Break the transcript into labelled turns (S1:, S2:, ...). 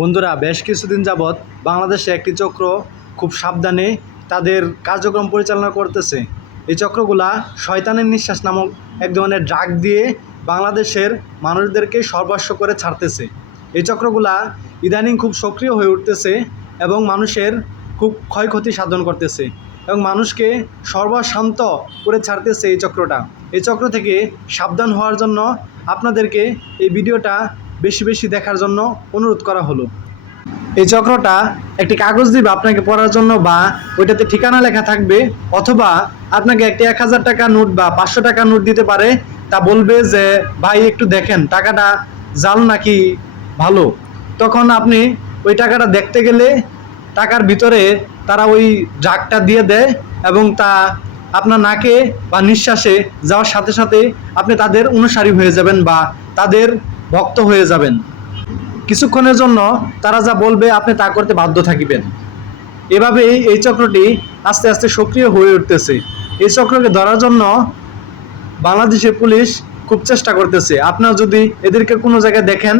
S1: বন্ধুরা, বেশ কিছুদিন যাবৎ বাংলাদেশে একটি চক্র খুব সাবধানে তাদের কার্যক্রম পরিচালনা করতেছে। এই চক্রগুলা শয়তানের নিঃশ্বাস নামক এক ধরনের ড্রাগ দিয়ে বাংলাদেশের মানুষদেরকে সর্বস্ব করে ছাড়তেছে। এই চক্রগুলা ইদানিং খুব সক্রিয় হয়ে উঠতেছে এবং মানুষের খুব ক্ষয়ক্ষতি সাধন করতেছে এবং মানুষকে সর্বশান্ত করে ছাড়তেছে এই চক্রটা। এই চক্র থেকে সাবধান হওয়ার জন্য আপনাদেরকে এই ভিডিওটা বেশি বেশি দেখার জন্য অনুরোধ করা হলো। এই চক্রটা একটি কাগজ দিবে আপনাকে পড়ার জন্য বা ওইটাতে ঠিকানা লেখা থাকবে অথবা আপনাকে একটি এক হাজার টাকা নোট বা পাঁচশো টাকা নোট দিতে পারে। তা বলবে যে, ভাই, একটু দেখেন, টাকাটা জাল নাকি ভালো? তখন আপনি ওই টাকাটা দেখতে গেলে টাকার ভিতরে তারা ওই ড্রাগটা দিয়ে দেয় এবং তা আপনার নাকে বা নিঃশ্বাসে যাওয়ার সাথে সাথে আপনি তাদের অনুসারী হয়ে যাবেন বা তাদের ভক্ত হয়ে যাবেন। কিছুক্ষণের জন্য তারা যা বলবে, আপনি তা করতে বাধ্য থাকিবেন। এভাবেই এই চক্রটি আস্তে আস্তে সক্রিয় হয়ে উঠতেছে। এই চক্রকে ধরার জন্য বাংলাদেশের পুলিশ খুব চেষ্টা করতেছে। আপনারা যদি এদেরকে কোনো জায়গায় দেখেন